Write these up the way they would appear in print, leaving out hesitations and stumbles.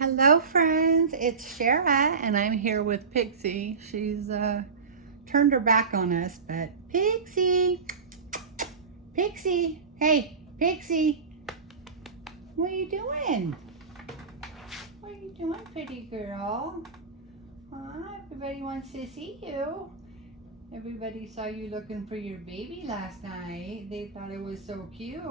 Hello, friends. It's Shara, and I'm here with Pixie. She's turned her back on us, but Pixie, hey, Pixie, what are you doing? What are you doing, pretty girl? Everybody wants to see you. Everybody saw you looking for your baby last night. They thought it was so cute.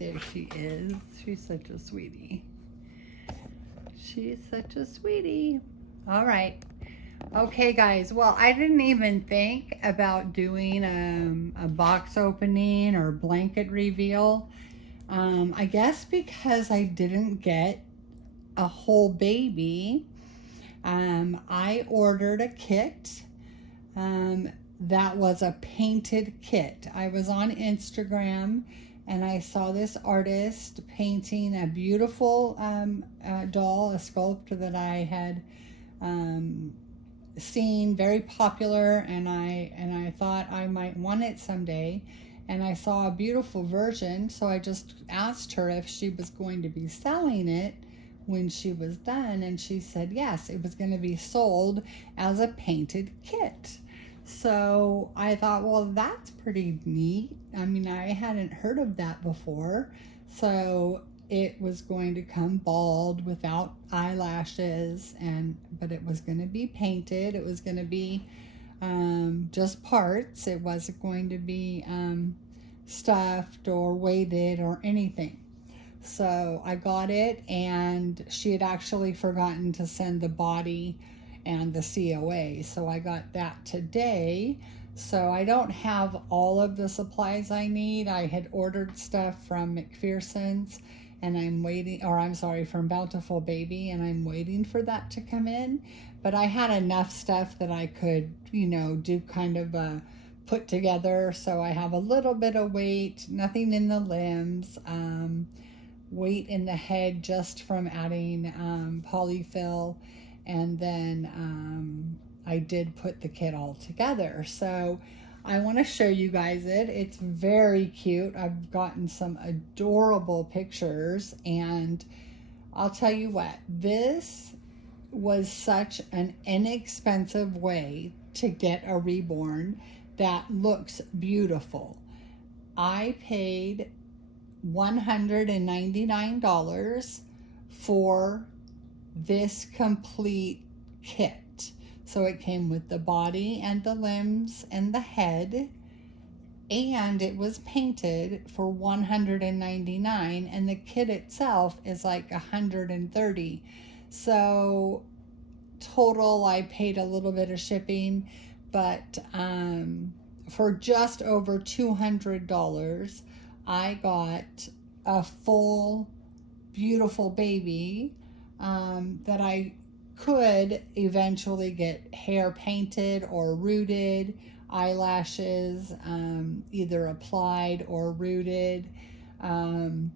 There she is. She's such a sweetie. She's such a sweetie. All right. Okay, guys. Well, I didn't even think about doing a box opening or blanket reveal. I guess because I didn't get a whole baby, I ordered a kit that was a painted kit. I was on Instagram and I saw this artist painting a beautiful doll, a sculpture that I had seen very popular, and I thought I might want it someday. And I saw a beautiful version, so I just asked her if she was going to be selling it when she was done, and she said yes, it was going to be sold as a painted kit. So I thought, well, that's pretty neat. I mean, I hadn't heard of that before. So it was going to come bald without eyelashes, but it was going to be painted. It was going to be just parts. It wasn't going to be stuffed or weighted or anything. So I got it, and she had actually forgotten to send the body and the COA. So I got that today. So I don't have all of the supplies I need. I had ordered stuff from McPherson's, and I'm waiting, or I'm sorry, from Bountiful Baby, and I'm waiting for that to come in. But I had enough stuff that I could, do kind of a put together. So I have a little bit of weight, nothing in the limbs, weight in the head just from adding polyfill, and then I did put the kit all together. So I want to show you guys it. It's very cute. I've gotten some adorable pictures, and I'll tell you what, this was such an inexpensive way to get a reborn that looks beautiful. I paid $199 for this complete kit. So it came with the body and the limbs and the head, and it was painted for $199, and the kit itself is like $130. So total, I paid a little bit of shipping, but for just over $200, I got a full, beautiful baby that I could eventually get hair painted or rooted, eyelashes either applied or rooted, and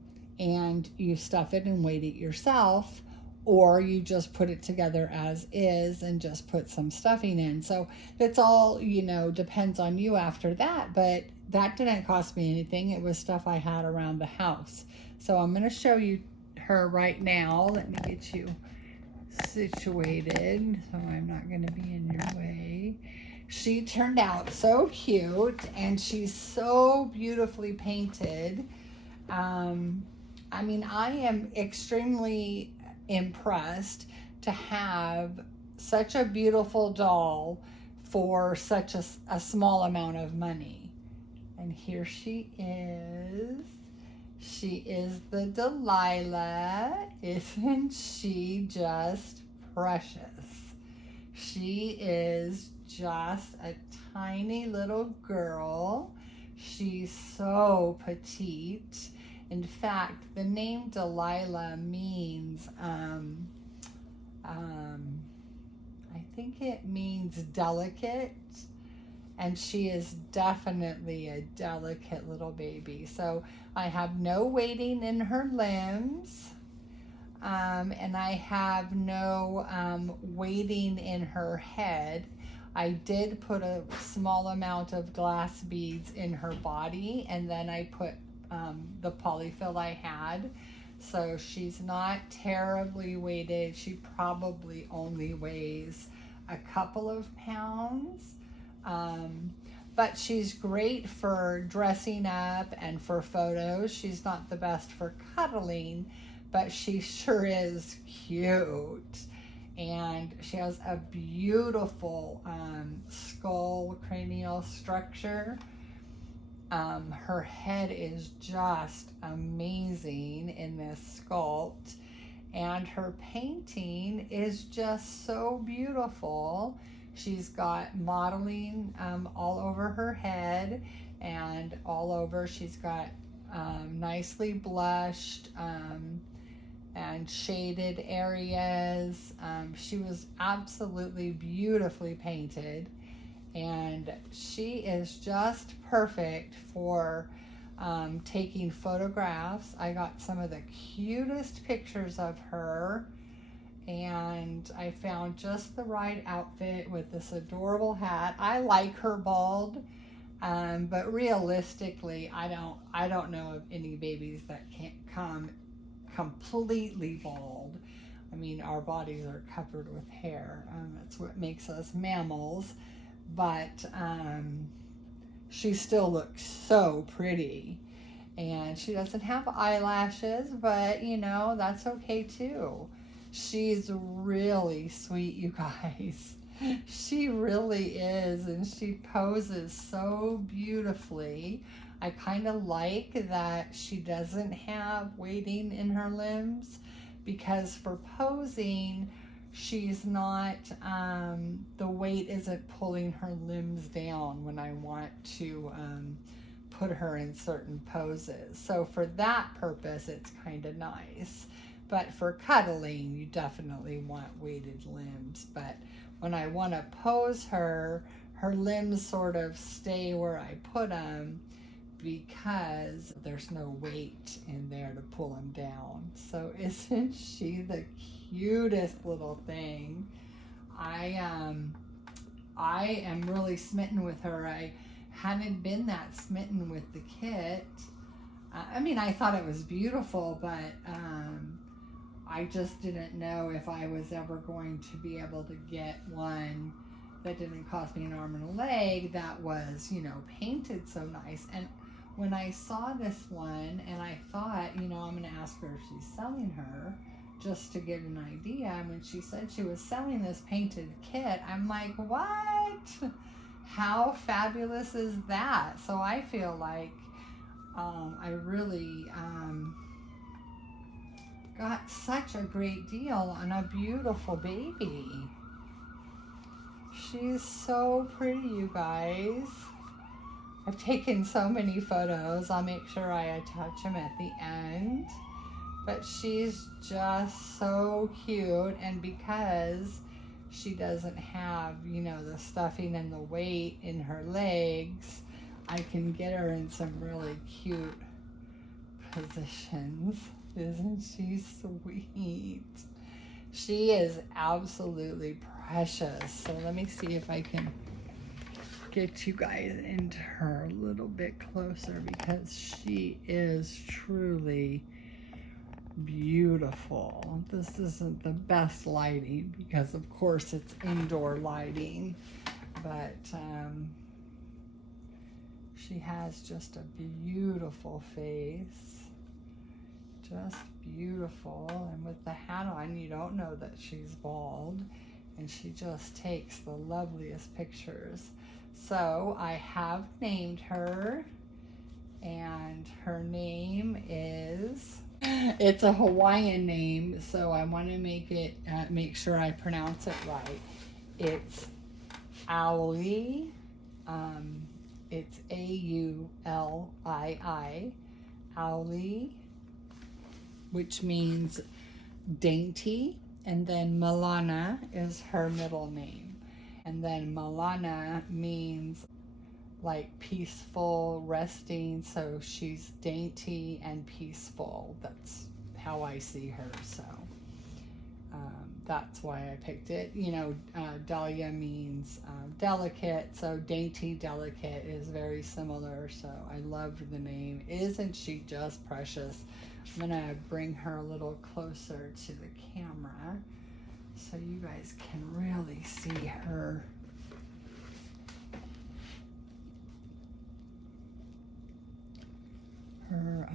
you stuff it and weight it yourself, or you just put it together as is and just put some stuffing in. So that's all, depends on you after that, but that didn't cost me anything. It was stuff I had around the house. So I'm going to show you her right now. Let me get you situated so I'm not going to be in your way. She turned out so cute, and she's so beautifully painted. I mean, I am extremely impressed to have such a beautiful doll for such a small amount of money. And here she is. She is the Delilah. Isn't she just precious? She is just a tiny little girl. She's so petite. In fact, the name Delilah means, I think it means delicate, and she is definitely a delicate little baby. So I have no weighting in her limbs, and I have no weighting in her head. I did put a small amount of glass beads in her body, and then I put the polyfill I had. So she's not terribly weighted. She probably only weighs a couple of pounds. Um, but she's great for dressing up and for photos. She's not the best for cuddling, but she sure is cute. And she has a beautiful skull cranial structure. Her head is just amazing in this sculpt, and her painting is just so beautiful. She's got modeling all over her head and all over. She's got nicely blushed and shaded areas. She was absolutely beautifully painted, and she is just perfect for taking photographs. I got some of the cutest pictures of her, and I found just the right outfit with this adorable hat. I like her bald, but realistically, I don't know of any babies that can't come completely bald. I mean, our bodies are covered with hair. That's what makes us mammals. But she still looks so pretty. And she doesn't have eyelashes, but you know, that's okay too. She's really sweet, you guys. She really is, and she poses so beautifully. I kind of like that she doesn't have weighting in her limbs, because for posing, she's not, the weight isn't pulling her limbs down when I want to put her in certain poses. So for that purpose, it's kind of nice. But for cuddling, you definitely want weighted limbs. But when I want to pose her, her limbs sort of stay where I put them, because there's no weight in there to pull them down. So isn't she the cutest little thing? I am really smitten with her. I hadn't been that smitten with the kit. I mean, I thought it was beautiful, but I just didn't know if I was ever going to be able to get one that didn't cost me an arm and a leg, that was, you know, painted so nice. And when I saw this one, and I thought, you know, I'm going to ask her if she's selling her, just to get an idea. And when she said she was selling this painted kit, I'm like, what? How fabulous is that? So I feel like I really got such a great deal on a beautiful baby. She's so pretty, you guys. I've taken so many photos. I'll make sure I attach them at the end. But she's just so cute, and because she doesn't have, you know, the stuffing and the weight in her legs, I can get her in some really cute positions. Isn't she sweet? She is absolutely precious. So let me see if I can get you guys into her a little bit closer, because she is truly beautiful. This isn't the best lighting because of course it's indoor lighting, but she has just a beautiful face, just beautiful. And with the hat on, you don't know that she's bald, and she just takes the loveliest pictures. So I have named her, and her name is, it's a Hawaiian name, so I want to make sure I pronounce it right. It's Auli. It's Aulii, Auli, which means dainty, and then Milana is her middle name, and then Milana means like peaceful, resting. So she's dainty and peaceful. That's how I see her. So that's why I picked it. You know, Dahlia means delicate, so dainty delicate is very similar. So I loved the name. Isn't she just precious? I'm gonna bring her a little closer to the camera so you guys can really see her. Her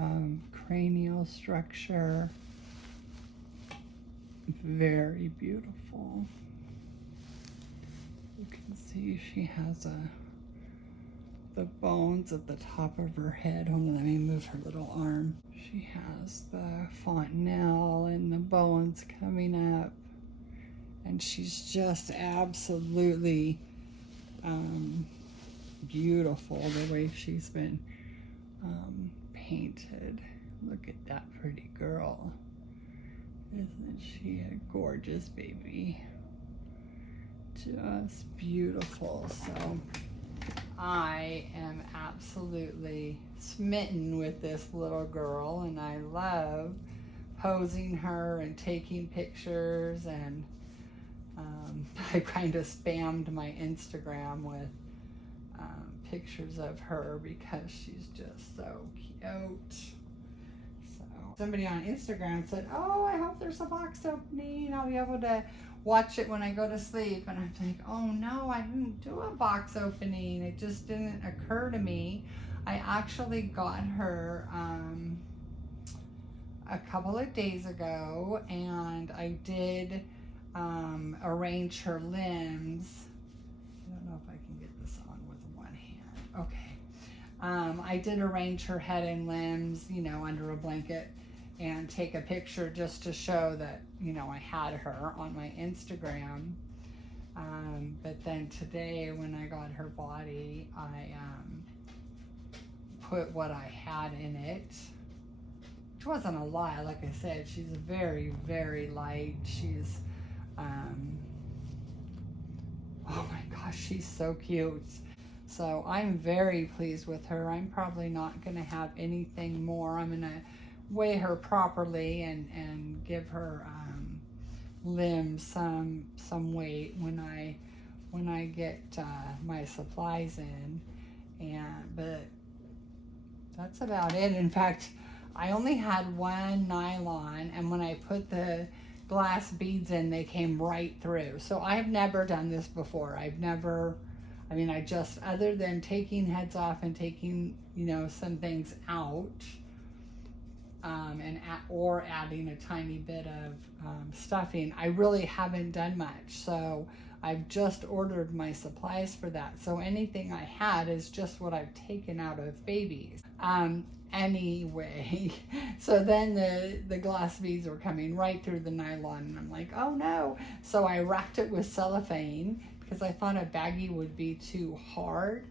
cranial structure. Very beautiful. You can see she has the bones at the top of her head. Hold on, let me move her little arm. She has the fontanelle and the bones coming up, and she's just absolutely beautiful the way she's been painted. Look at that pretty girl. Isn't she a gorgeous baby? Just beautiful. So I am absolutely smitten with this little girl, and I love posing her and taking pictures, and I kind of spammed my Instagram with pictures of her because she's just so cute. So somebody on Instagram said, oh, I hope there's a box opening. I'll be able to watch it when I go to sleep. And I'm like, oh no, I didn't do a box opening. It just didn't occur to me. I actually got her a couple of days ago, and I did arrange her limbs. I don't know if I can get this on with one hand. Okay. I did arrange her head and limbs, you know, under a blanket, and take a picture just to show that, you know, I had her on my Instagram. But then today when I got her body, I put what I had in it, which wasn't a lot. Like I said, she's very, very light. She's, oh my gosh, she's so cute. So I'm very pleased with her. I'm probably not going to have anything more. I'm going to weigh her properly and give her limbs some weight when I get my supplies in. But that's about it. In fact, I only had one nylon, and when I put the glass beads in, they came right through. So I've never done this before. I just, other than taking heads off and taking, you know, some things out, or adding a tiny bit of stuffing, I really haven't done much. So I've just ordered my supplies for that. So anything I had is just what I've taken out of babies. Anyway, so then the glass beads were coming right through the nylon, and I'm like, oh no. So I wrapped it with cellophane because I thought a baggie would be too hard.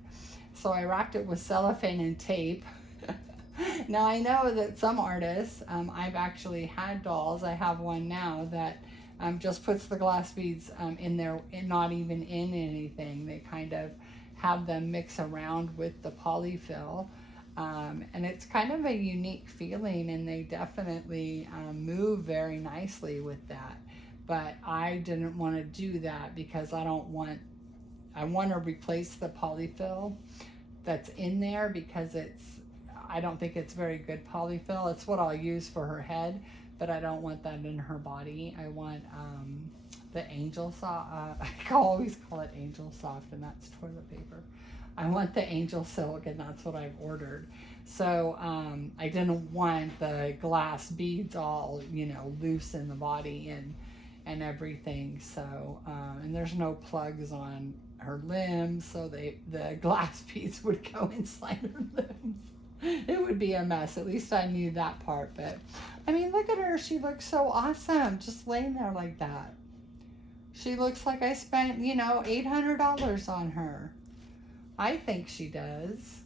So I wrapped it with cellophane and tape. Now I know that some artists, I've actually had dolls, I have one now that just puts the glass beads in there, not even in anything. They kind of have them mix around with the polyfill. And it's kind of a unique feeling, and they definitely move very nicely with that. But I didn't want to do that because I want to replace the polyfill that's in there because I don't think it's very good polyfill. It's what I'll use for her head, but I don't want that in her body. I want the Angel Soft. I always call it Angel Soft, and that's toilet paper. I want the Angel Silk, and that's what I've ordered. So I didn't want the glass beads all, you know, loose in the body and everything. So and there's no plugs on her limbs, so the glass beads would go inside her limbs. It would be a mess. At least I knew that part. But I mean, look at her. She looks so awesome just laying there like that. She looks like I spent, you know, $800 on her. I think she does.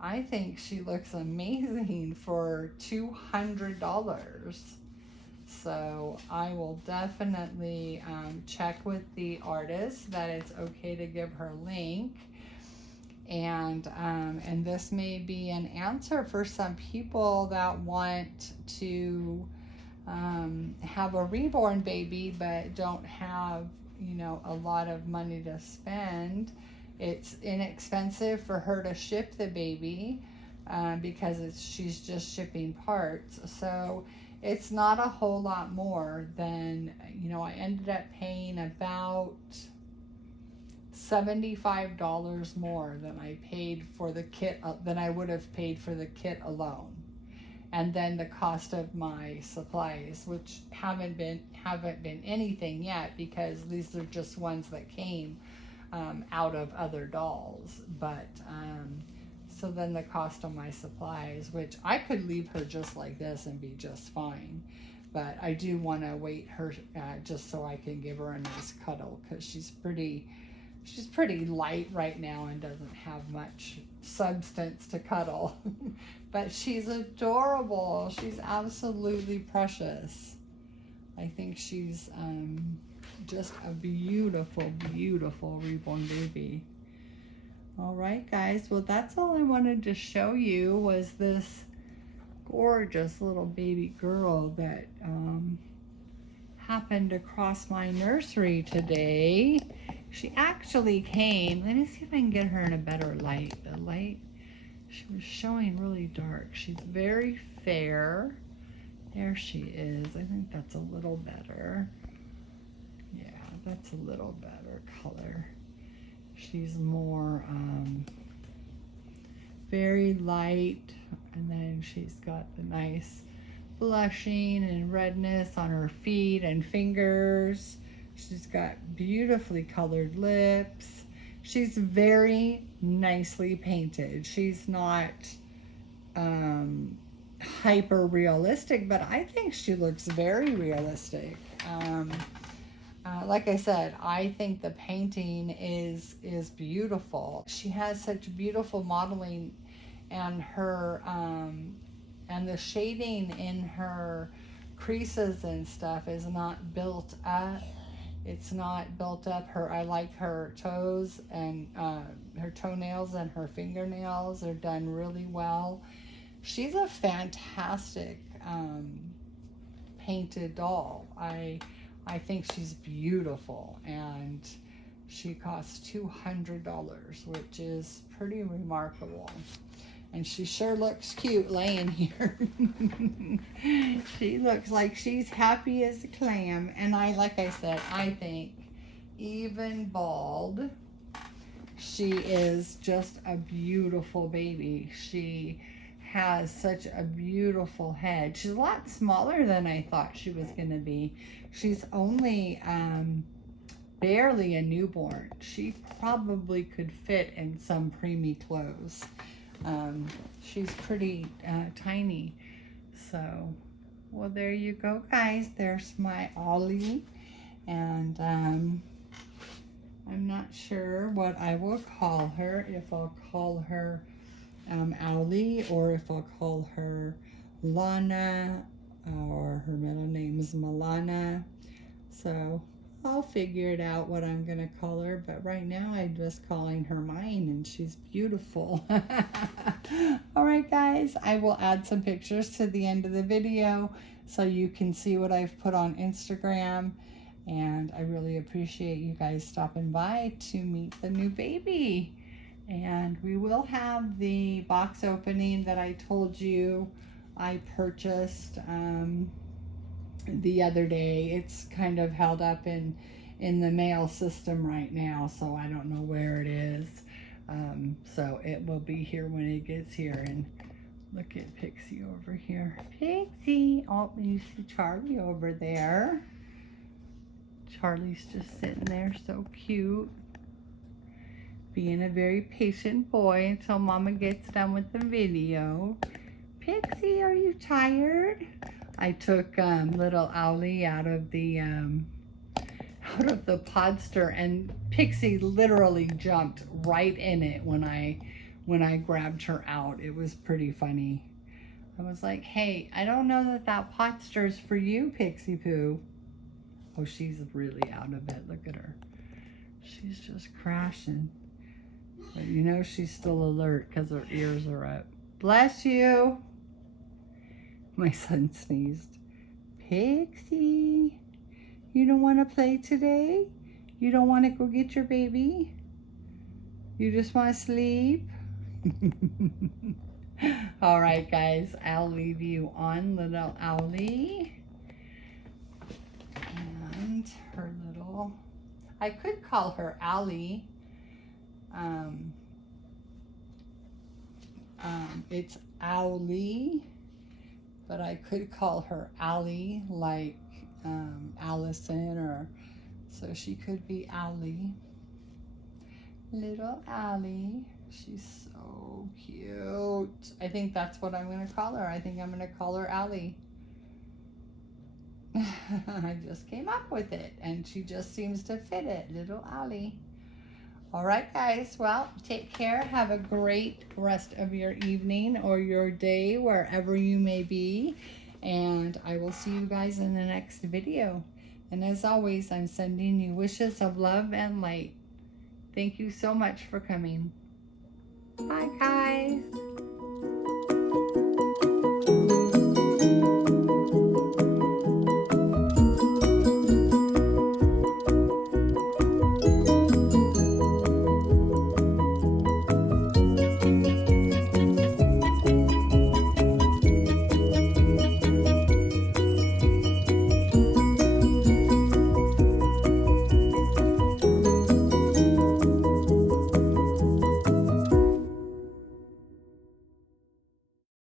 I think she looks amazing for $200. So I will definitely check with the artist that it's okay to give her a link. And this may be an answer for some people that want to have a reborn baby but don't have, you know, a lot of money to spend. It's inexpensive for her to ship the baby because she's just shipping parts. So it's not a whole lot more than, you know, I ended up paying about $75 more than I paid for the kit, than I would have paid for the kit alone. And then the cost of my supplies, which haven't been anything yet, because these are just ones that came out of other dolls. But so then the cost of my supplies, which I could leave her just like this and be just fine, but I do want to weight her just so I can give her a nice cuddle, because she's pretty light right now and doesn't have much substance to cuddle. But she's adorable. She's absolutely precious. I think she's just a beautiful, beautiful reborn baby. All right, guys. Well, that's all I wanted to show you, was this gorgeous little baby girl that happened across my nursery today. She actually came. Let me see if I can get her in a better light. The light, she was showing really dark. She's very fair. There she is. I think that's a little better. Yeah, that's a little better color. She's more very light, and then she's got the nice blushing and redness on her feet and fingers. She's got beautifully colored lips. She's very nicely painted. She's not hyper realistic, but I think she looks very realistic. Like I said, I think the painting is beautiful. She has such beautiful modeling, and her and the shading in her creases and stuff is not built up. It's not built up. I like her toes and her toenails and her fingernails are done really well. She's a fantastic painted doll. I think she's beautiful, and she costs $200, which is pretty remarkable. And she sure looks cute laying here. She looks like she's happy as a clam. And like I said, I think even bald, she is just a beautiful baby. She has such a beautiful head. She's a lot smaller than I thought she was going to be. She's only barely a newborn. She probably could fit in some preemie clothes. She's pretty tiny. So, well, there you go, guys. There's my Ollie. And I'm not sure what I will call her, if I'll call her Owlie, or if I'll call her Lana, or her middle name is Milana. So I'll figure it out what I'm gonna call her, but right now I'm just calling her mine, and she's beautiful. All right, guys, I will add some pictures to the end of the video so you can see what I've put on Instagram. And I really appreciate you guys stopping by to meet the new baby. And we will have the box opening that I told you I purchased the other day. It's kind of held up in the mail system right now, so I don't know where it is. So it will be here when it gets here. And look at Pixie over here. Pixie! Oh, you see Charlie over there. Charlie's just sitting there, so cute. Being a very patient boy until Mama gets done with the video. Pixie, are you tired? I took little Owlie out of the podster, and Pixie literally jumped right in it when I grabbed her out. It was pretty funny. I was like, hey, I don't know that podster's for you, Pixie Poo. Oh, she's really out of it. Look at her. She's just crashing. But you know she's still alert because her ears are up. Bless you. My son sneezed. Pixie, you don't want to play today? You don't want to go get your baby? You just want to sleep? All right, guys, I'll leave you on little Owlie and her little, I could call her Allie. It's Owlie, but I could call her Allie, like Allison, or so she could be Allie. Little Allie. She's so cute. I think that's what I'm going to call her. I think I'm going to call her Allie. I just came up with it, and she just seems to fit it. Little Allie. All right, guys. Well, take care. Have a great rest of your evening or your day, wherever you may be. And I will see you guys in the next video. And as always, I'm sending you wishes of love and light. Thank you so much for coming. Bye, guys.